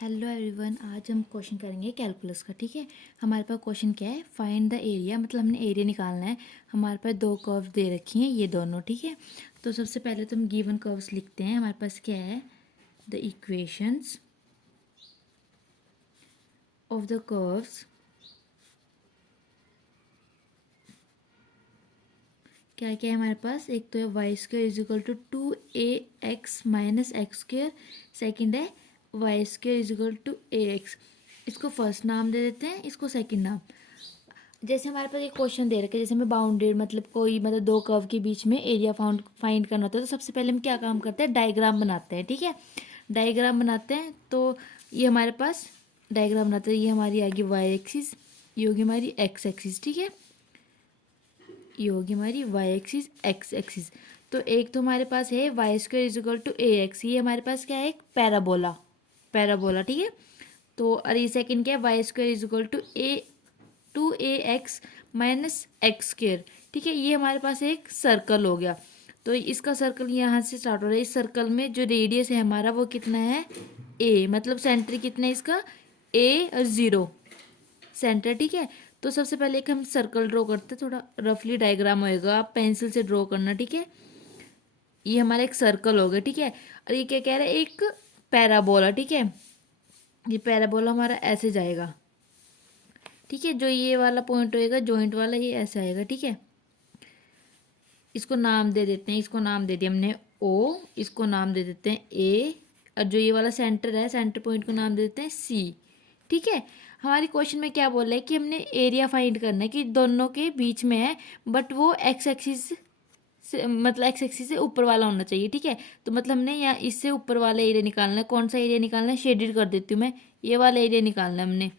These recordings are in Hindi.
हेलो एवरीवन, आज हम क्वेश्चन करेंगे कैलकुलस का। ठीक है, हमारे पास क्वेश्चन क्या है, फाइंड द एरिया, मतलब हमने एरिया निकालना है। हमारे पास दो कर्व दे रखी हैं, ये दोनों। ठीक है, तो सबसे पहले तो हम गिवन कर्व्स लिखते हैं। हमारे पास क्या है, the equations of the curves, क्या क्या है हमारे पास। एक तो है Y square is equal to 2ax minus x square. Second है Y square is equal to ax। इसको फर्स्ट नाम दे देते हैं, इसको सेकंड नाम। जैसे हमारे पास एक क्वेश्चन दे रखे, जैसे हमें बाउंडेड मतलब कोई मतलब दो कर्व के बीच में एरिया फाइंड करना होता है, तो सबसे पहले हम क्या काम करते हैं, डायग्राम बनाते हैं। ठीक है, डायग्राम बनाते हैं। तो ये हमारे पास डायग्राम बनाते हैं, ये हमारी आगे वाई एक्सिस, ये होगी हमारी एक्स एक्सिस। ठीक है, ये होगी हमारी वाई एक्सिस, एक्स एक्सिस। तो एक तो हमारे पास है y square is equal to a x, ये हमारे पास क्या है, एक पैराबोला, पैराबोला। ठीक है, तो और ये सेकंड क्या है, y square is equal to a x minus x square. ठीक है, ये हमारे पास एक सर्कल हो गया। तो इसका सर्कल यहाँ से स्टार्ट हो रहा है। इस सर्कल में जो रेडियस है हमारा वो कितना है, ए, मतलब सेंटर कितना है इसका, ए और ज़ीरो सेंटर। ठीक है, तो सबसे पहले एक हम सर्कल ड्रॉ करते हैं, थोड़ा रफली डायग्राम होएगा, आप पेंसिल से ड्रॉ करना। ठीक है, ये हमारा एक सर्कल हो गया। ठीक है, और ये क्या कह रहा है, एक पैराबोला। ठीक है, ये पैराबोला हमारा ऐसे जाएगा। ठीक है, जो ये वाला पॉइंट होएगा जॉइंट वाला, ये ऐसे आएगा। ठीक है, इसको नाम दे देते हैं, इसको नाम दे दिया हमने ओ, इसको नाम दे देते हैं ए, और जो ये वाला सेंटर है, सेंटर पॉइंट को नाम दे देते हैं सी। ठीक है, हमारी क्वेश्चन में क्या बोल रहा है कि हमने एरिया फाइंड करना है कि दोनों के बीच में है, बट वो एक्स एक्सिस से, मतलब एक्स एक्सिस से ऊपर वाला होना चाहिए। ठीक है, तो मतलब हमने यहाँ इससे ऊपर वाला एरिया निकालना है। कौन सा एरिया निकालना है, शेडेड कर देती हूँ मैं, ये वाला एरिया निकालना है हमने,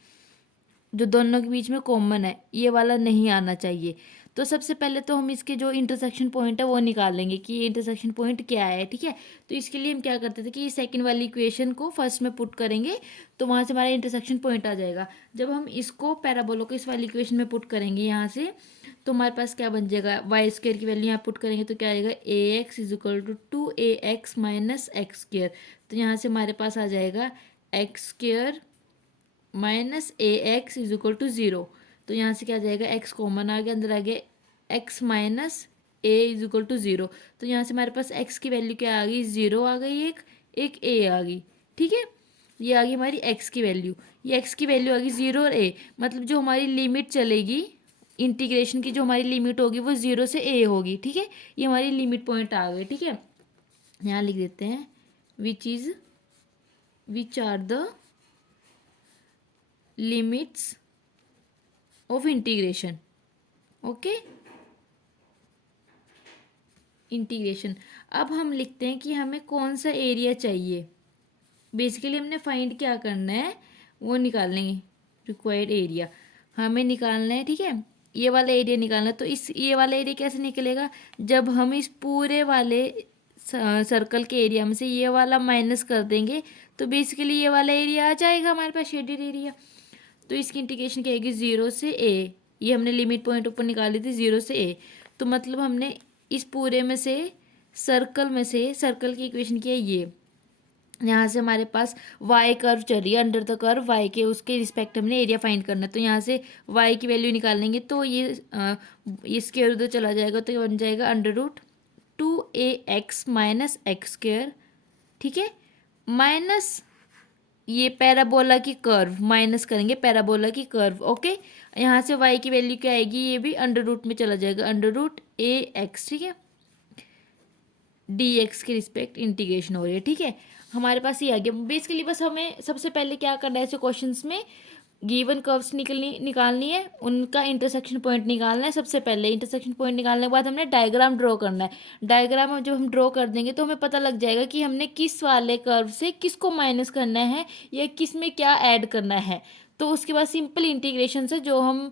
जो दोनों के बीच में कॉमन है, ये वाला नहीं आना चाहिए। तो सबसे पहले तो हम इसके जो इंटरसेक्शन पॉइंट है वो निकाल लेंगे कि ये इंटरसेक्शन पॉइंट क्या है। ठीक है, तो इसके लिए हम क्या करते थे कि सेकंड वाली इक्वेशन को फर्स्ट में पुट करेंगे, तो वहाँ से हमारा इंटरसेक्शन पॉइंट आ जाएगा। जब हम इसको पैराबोला को इस वाली इक्वेशन में पुट करेंगे यहाँ से, तो हमारे पास क्या बन जाएगा, वाई स्क्वेयर की वैल्यू यहाँ पुट करेंगे तो क्या आएगा, A X is equal to 2ax minus x square. तो यहाँ से हमारे पास आ जाएगा X square minus A X is equal to zero. तो यहाँ से क्या आ जाएगा, एक्स कॉमन आ गया, अंदर आ गया x minus a is equal to zero. तो यहाँ से हमारे पास एक्स की वैल्यू क्या आ गई, ज़ीरो आ गई, एक ए आ गई। ठीक है, ये आ गई हमारी एक्स की वैल्यू, ये एक्स की वैल्यू आ गई ज़ीरो और ए, मतलब जो हमारी लिमिट चलेगी इंटीग्रेशन की, जो हमारी लिमिट होगी वो ज़ीरो से ए होगी। ठीक है, ये हमारी लिमिट पॉइंट आ गए। ठीक है, यहाँ लिख देते हैं which are the limits of integration. Okay, integration. अब हम लिखते हैं कि हमें कौन सा एरिया चाहिए। बेसिकली हमने फाइंड क्या करना है, वो निकालेंगे, रिक्वायर्ड एरिया हमें निकालना है। ठीक है, ये वाला एरिया निकालना है। तो इस ये वाला एरिया कैसे निकलेगा, जब हम इस पूरे वाले सर्कल के एरिया में से ये वाला माइनस कर देंगे, तो बेसिकली ये वाला एरिया आ जाएगा हमारे पास, शेडेड एरिया। तो इसकी इंटीग्रेशन क्या आएगी, ज़ीरो से ए, ये हमने लिमिट पॉइंट ऊपर निकाली थी, ज़ीरो से ए। तो मतलब हमने इस पूरे में से सर्कल की इक्वेशन की है ये, यहाँ से हमारे पास वाई कर्व चल रही है, अंडर द कर्व वाई के उसके रिस्पेक्ट हमने एरिया फाइंड करना है। तो यहाँ से वाई की वैल्यू निकालेंगे, तो ये स्क्वायर उधर चला जाएगा, तो ये बन जाएगा under root 2ax minus x square. ठीक है, माइनस ये पैराबोला की कर्व, माइनस करेंगे पैराबोला की कर्व। ओके, यहाँ से y की वैल्यू क्या आएगी, ये भी अंडर रूट में चला जाएगा, अंडर रूट ए एक्स। ठीक है, डी एक्स के रिस्पेक्ट इंटीग्रेशन हो रही है। ठीक है, हमारे पास ये आ गया। बेसिकली बस हमें सबसे पहले क्या करना है, ऐसे क्वेश्चंस में गिवन कर्व्स निकालनी है, उनका इंटरसेक्शन पॉइंट निकालना है। सबसे पहले इंटरसेक्शन पॉइंट निकालने के बाद हमने डायग्राम ड्रॉ करना है। डायग्राम जब हम ड्रॉ कर देंगे तो हमें पता लग जाएगा कि हमने किस वाले कर्व से किसको माइनस करना है या किस में क्या ऐड करना है। तो उसके बाद सिंपल इंटीग्रेशन से जो हम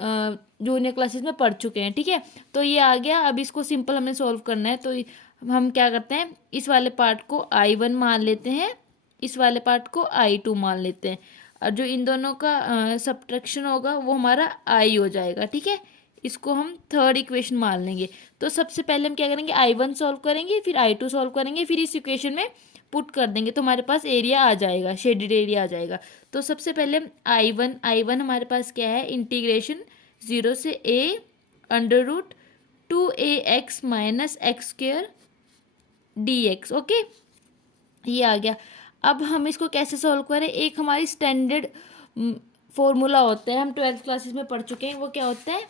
जूनियर क्लासेस में पढ़ चुके हैं। ठीक है, तो ये आ गया। अब इसको सिंपल हमें सॉल्व करना है, तो हम क्या करते हैं, इस वाले पार्ट को I1 मान लेते हैं, इस वाले पार्ट को I2 मान लेते हैं, और जो इन दोनों का सब्ट्रैक्शन होगा वो हमारा आई हो जाएगा। ठीक है, इसको हम थर्ड इक्वेशन मान लेंगे। तो सबसे पहले हम क्या करेंगे, I1 सॉल्व करेंगे, फिर I2 सॉल्व करेंगे, फिर इस इक्वेशन में पुट कर देंगे तो हमारे पास एरिया आ जाएगा, शेडेड एरिया आ जाएगा। तो सबसे पहले I1 हमारे पास क्या है, इंटीग्रेशन 0 से a under root 2ax minus x square dx। Okay, ये आ गया। अब हम इसको कैसे सॉल्व करें, एक हमारी स्टैंडर्ड फॉर्मूला होता है, हम 12th क्लासेस में पढ़ चुके हैं, वो क्या होता है,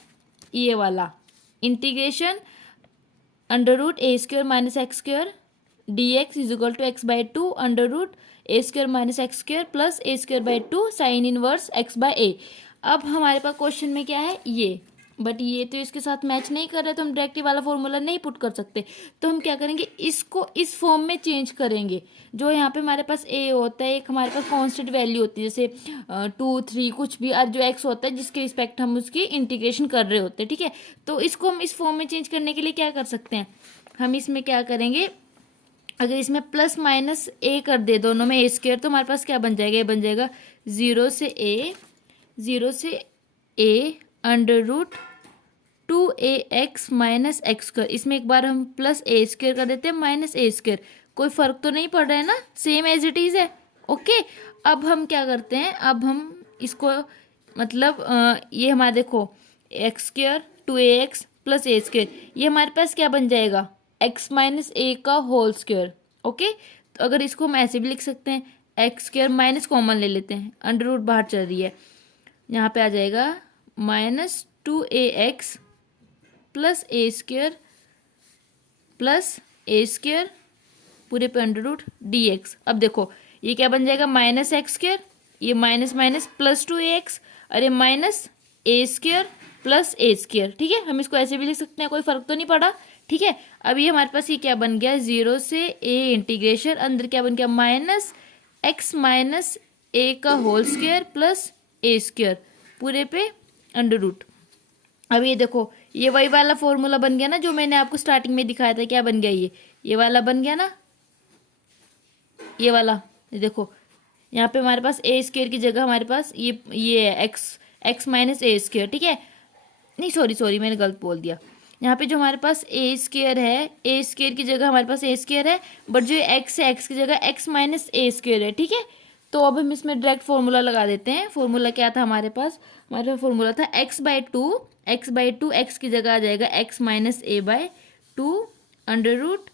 ये वाला integration under root A square minus x square D X is equal to X by two under root A square minus x square plus A square by two sine inverse X by A. अब हमारे पास क्वेश्चन में क्या है, ये, बट ये तो इसके साथ मैच नहीं कर रहा है, तो हम डायरेक्ट वाला फॉर्मूला नहीं पुट कर सकते। तो हम क्या करेंगे, इसको इस फॉर्म में चेंज करेंगे। जो यहाँ पे हमारे पास ए होता है, एक हमारे पास कांस्टेंट वैल्यू होती है, जैसे 2 3 कुछ भी, और जो एक्स होता है जिसके रिस्पेक्ट हम उसकी इंटीग्रेशन कर रहे होते हैं, ठीक है। तो इसको हम इस फॉर्म में चेंज करने के लिए क्या कर सकते हैं, हम इसमें क्या करेंगे, अगर इसमें प्लस माइनस ए कर दे दोनों में ए स्क्वेयर, तो हमारे पास क्या बन जाएगा, ये बन जाएगा 0 से ए under root 2ax minus x square. इसमें एक बार हम प्लस ए स्क्वायर कर देते हैं माइनस ए स्क्वायर, कोई फर्क तो नहीं पड़ रहा है ना, सेम एज इट इज़ है। ओके, अब हम क्या करते हैं, अब हम इसको मतलब ये हमारा देखो एक्स स्क्वायर 2ax प्लस ए स्क्वायर, ये हमारे पास क्या बन जाएगा, एक्स माइनस ए का होल स्क्वायर। ओके, तो अगर इसको हम ऐसे भी लिख सकते हैं, एक्स स्क्वायर माइनस कॉमन ले लेते हैं, अंडर रूट बाहर चल रही है, यहाँ पे आ जाएगा minus 2ax plus A square पूरे पे अंडर रूट डी एक्स। अब देखो ये क्या बन जाएगा, माइनस एक्स स्क्वेयर, ये माइनस माइनस प्लस 2ax, अरे minus a square plus A square. ठीक है, हम इसको ऐसे भी लिख सकते हैं, कोई फर्क तो नहीं पड़ा। ठीक है, अब ये हमारे पास ये क्या बन गया, 0 से ए इंटीग्रेशन, अंदर क्या बन गया, माइनस एक्स माइनस ए का whole square plus A square पूरे पे अंडर रूट। अब ये देखो ये वही वाला फॉर्मूला बन गया ना जो मैंने आपको स्टार्टिंग में दिखाया था, क्या बन गया, ये वाला बन गया ना, ये वाला। ये देखो यहाँ पे हमारे पास ए स्क्वेयर की जगह हमारे पास ये है एक्स माइनस ए स्क्वेयर। ठीक है, नहीं सॉरी मैंने गलत बोल दिया। यहाँ पे जो हमारे पास ए स्क्वेयर है, ए स्क्वेयर की जगह हमारे पास ए स्क्वेयर है, बट जो एक्स है एक्स की जगह एक्स माइनस ए स्क्वेयर है। ठीक है, तो अब हम इसमें डायरेक्ट फॉर्मूला लगा देते हैं। फॉर्मूला क्या था हमारे पास फॉर्मूला था एक्स बाई टू, एक्स की जगह आ जाएगा X minus A by two under root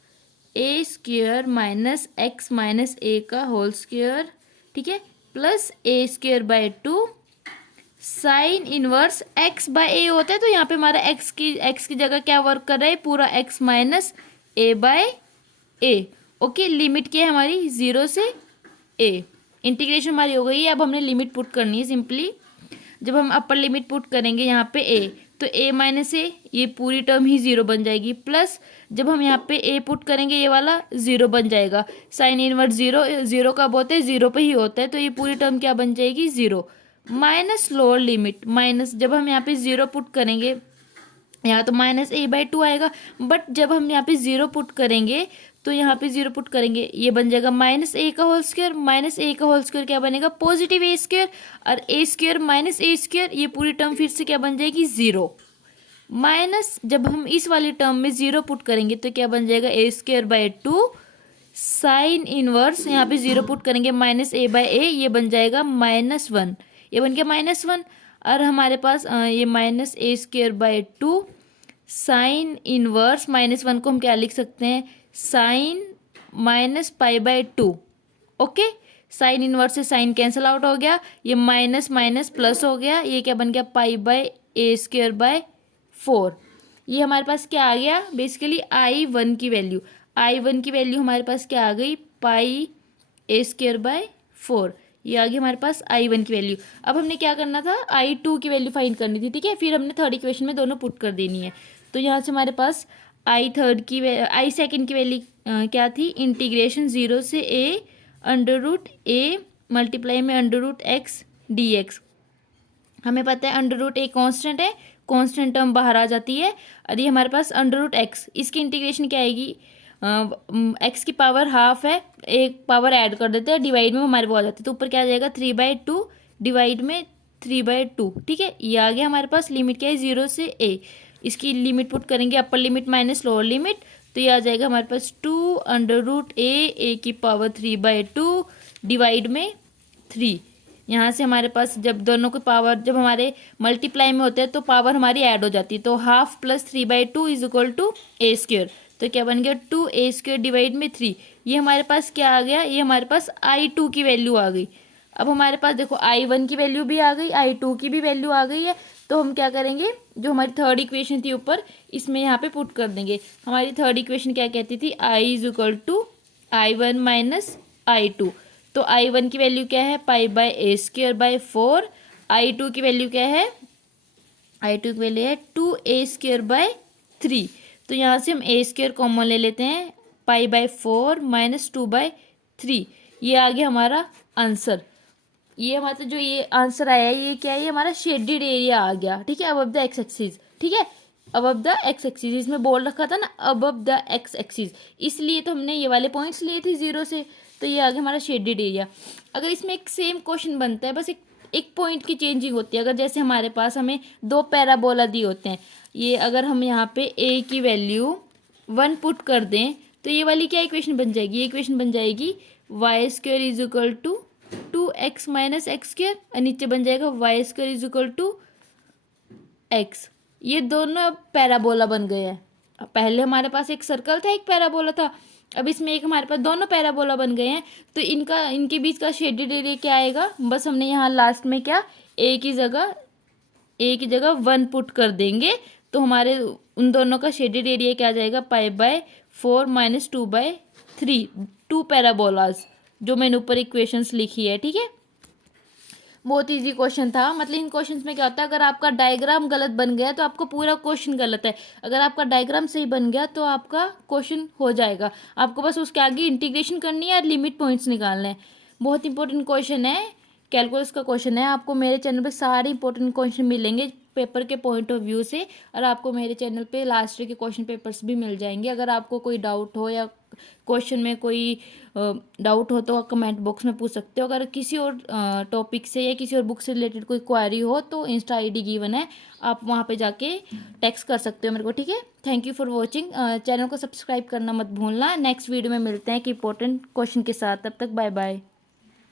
A square minus X minus A का होल स्क्वेयर। ठीक है, plus A square by two sine inverse X by A होता है, तो यहाँ पे हमारा एक्स की जगह क्या वर्क कर रहा है, पूरा x minus A bye A. Okay, limit क्या है हमारी, 0 से ए, इंटीग्रेशन हमारी हो गई है। अब हमने लिमिट पुट करनी है सिंपली। जब हम अपर लिमिट पुट करेंगे यहाँ पे ए, तो ए माइनस ए, ये पूरी टर्म ही 0 बन जाएगी, प्लस जब हम यहाँ पे ए पुट करेंगे ये वाला 0 बन जाएगा। साइन इनवर्स 0 कब होता है, 0 पे ही होता है, तो ये पूरी टर्म क्या बन जाएगी, 0 माइनस लोअर लिमिट माइनस, जब हम यहाँ पे 0 पुट करेंगे यहाँ तो माइनस ए बाई टू आएगा, बट जब हम यहाँ पे 0 पुट करेंगे तो यहाँ पे 0 पुट करेंगे ये बन जाएगा माइनस ए का होल स्क्वायर। माइनस ए का होल स्क्वायर क्या बनेगा, पॉजिटिव ए स्क्वायर, और ए स्क्वायर माइनस ए स्क्वायर, ये पूरी टर्म फिर से क्या बन जाएगी, 0 माइनस, जब हम इस वाली टर्म में 0 पुट करेंगे तो क्या बन जाएगा, A square by two sine inverse, यहाँ पे 0 पुट करेंगे माइनस ए बाई ए, ये बन जाएगा -1, ये बन गया -1। और हमारे पास ये minus a square by two sine inverse -1 को हम क्या लिख सकते हैं, sine minus pi by two. Okay, sine inverse से साइन कैंसिल आउट हो गया, ये माइनस माइनस प्लस हो गया, ये क्या बन गया, pi by A square bye 4। ये हमारे पास क्या आ गया, बेसिकली I1 की वैल्यू हमारे पास क्या आ गई, पाई ए स्क्वेयर बाय 4, ये आ गई हमारे पास I1 की वैल्यू। अब हमने क्या करना था, I2 की वैल्यू फाइंड करनी थी। ठीक है, फिर हमने थर्ड इक्वेशन में दोनों पुट कर देनी है। तो यहाँ से हमारे पास I सेकेंड की वैल्यू क्या थी, इंटीग्रेशन 0 से ए अंडर रूट ए मल्टीप्लाई में under root x d x. हमें पता है अंडर रूट ए कॉन्स्टेंट है, कॉन्स्टेंट टर्म बाहर आ जाती है, और ये हमारे पास अंडर रूट एक्स, इसकी इंटीग्रेशन क्या आएगी, एक्स की पावर हाफ है, एक पावर ऐड कर देते हैं, डिवाइड में हमारे वो आ जाती है, तो ऊपर क्या आ जाएगा 3/2 डिवाइड में 3/2। ठीक है, ये आ गया हमारे पास। लिमिट क्या है, 0 से ए, इसकी लिमिट पुट करेंगे, upper limit minus lower limit, तो ये आ जाएगा हमारे पास 2√a की पावर 3/2 डिवाइड में 3। यहाँ से हमारे पास जब दोनों के पावर जब हमारे मल्टीप्लाई में होते हैं तो पावर हमारी ऐड हो जाती है, तो 1/2 + 3/2 = a²। तो क्या बन गया 2a² डिवाइड में 3। ये हमारे पास क्या आ गया, ये हमारे पास I2 की वैल्यू आ गई। अब हमारे पास देखो I1 की वैल्यू भी आ गई, I2 की भी वैल्यू आ गई है। तो हम क्या करेंगे, जो हमारी थर्ड इक्वेशन थी ऊपर, इसमें यहाँ पे पुट कर देंगे। हमारी थर्ड इक्वेशन क्या कहती थी, I = I1 - I2। तो I1 की वैल्यू क्या है, π/a²/4। I2 की वैल्यू क्या है, I2 की वैल्यू है 2a² 3। तो यहाँ से हम a² कॉमन ले लेते हैं, π/4 - 2/3। ये आ गया हमारा आंसर। ये हमारा जो ये आंसर आया है ये क्या है, ये हमारा शेडेड एरिया आ गया। ठीक है, अबव द एक्स एक्सिस। ठीक है, अबव द एक्स एक्सिस, इसमें बोल रखा था ना अबव द एक्स एक्सिस, इसलिए तो हमने ये वाले पॉइंट्स लिए थे 0 से। तो ये आ गया हमारा शेडेड एरिया। अगर इसमें एक सेम क्वेश्चन बनता है, बस एक पॉइंट की चेंजिंग होती है। अगर जैसे हमारे पास हमें 2 पैराबोला दिए होते हैं, ये अगर हम यहाँ पे a की वैल्यू 1 पुट कर दें तो ये वाली क्या इक्वेशन बन जाएगी, ये इक्वेशन बन जाएगी y² = 2x - x², और नीचे बन जाएगा y² = x। ये दोनों पैराबोला बन गए हैं। पहले हमारे पास एक सर्कल था, एक पैराबोला था, अब इसमें एक हमारे पास दोनों पैराबोला बन गए हैं। तो इनके बीच का शेडेड एरिया क्या आएगा, बस हमने यहाँ लास्ट में क्या a की जगह 1 पुट कर देंगे, तो हमारे उन दोनों का शेडेड एरिया क्या आ जाएगा, π/4 - 2/3, 2 पैराबोलाज, जो मैंने ऊपर इक्वेशंस लिखी है। ठीक है, बहुत इजी क्वेश्चन था। मतलब इन क्वेश्चंस में क्या होता है, अगर आपका डायग्राम गलत बन गया तो आपका पूरा क्वेश्चन गलत है, अगर आपका डायग्राम सही बन गया तो आपका क्वेश्चन हो जाएगा। आपको बस उसके आगे इंटीग्रेशन करनी है और लिमिट पॉइंट्स निकालने हैं। बहुत इंपॉर्टेंट क्वेश्चन है, कैलकुलस का क्वेश्चन है। आपको मेरे चैनल पे सारे इंपॉर्टेंट क्वेश्चन मिलेंगे पेपर के पॉइंट ऑफ व्यू से, और आपको मेरे चैनल पे लास्ट ईयर के क्वेश्चन पेपर्स भी मिल जाएंगे। अगर आपको कोई डाउट हो या क्वेश्चन में कोई डाउट हो तो कमेंट बॉक्स में पूछ सकते हो। अगर किसी और टॉपिक से या किसी और बुक से रिलेटेड कोई क्वेरी हो तो इंस्टा आईडी गिवन है, आप वहाँ पे जाके टेक्स्ट कर सकते हो मेरे को। ठीक है, thank you for watching. Channel को सब्सक्राइब करना मत भूलना। नेक्स्ट वीडियो में मिलते हैं एक इंपॉर्टेंट क्वेश्चन के साथ, तब तक बाय बाय।